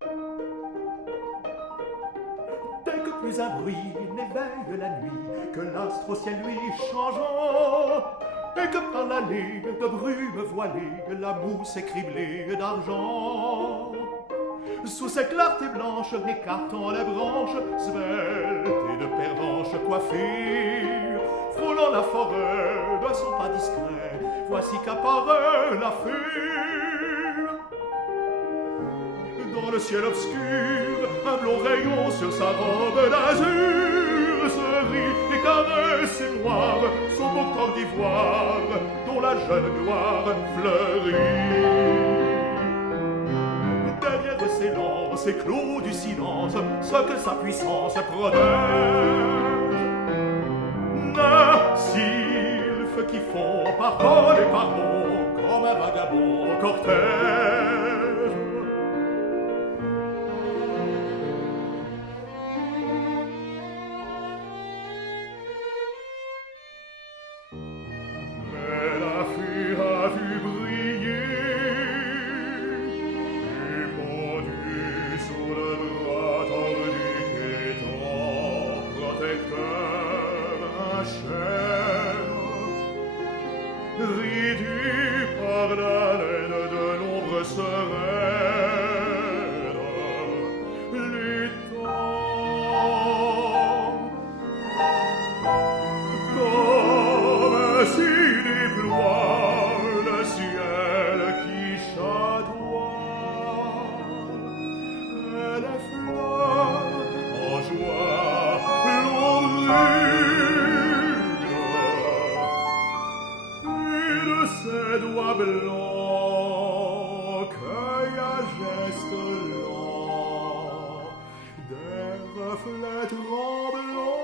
Dès que plus un bruit n'éveille la nuit, que l'astre au ciel lui changeant, et que par l'allée de brume voilée, la mousse est criblée d'argent. Sous ces clartés blanches, écartant les branches, sveltes et de pervenches coiffées, frôlant la forêt de son pas discret, voici qu'apparaît la fée. Dans le ciel obscur, un blond rayon sur sa robe d'azur se rit et caresse et noire son beau corps d'ivoire dont la jeune gloire fleurit. Derrière ses lances éclos du silence ce que sa puissance protège. Nains, sylphes qui font parole et par mots comme un vagabond cortège. Mais la fée a vu briller, épandu sous le bras tordu qu'étant protecteur un chêne, ridu par la laine de l'ombre sereine, comme s'il déploie le ciel qui chatoie, et les fleurs en joie l'eau brûle, et de ses doigts blancs cueille à geste lent des reflets tremblants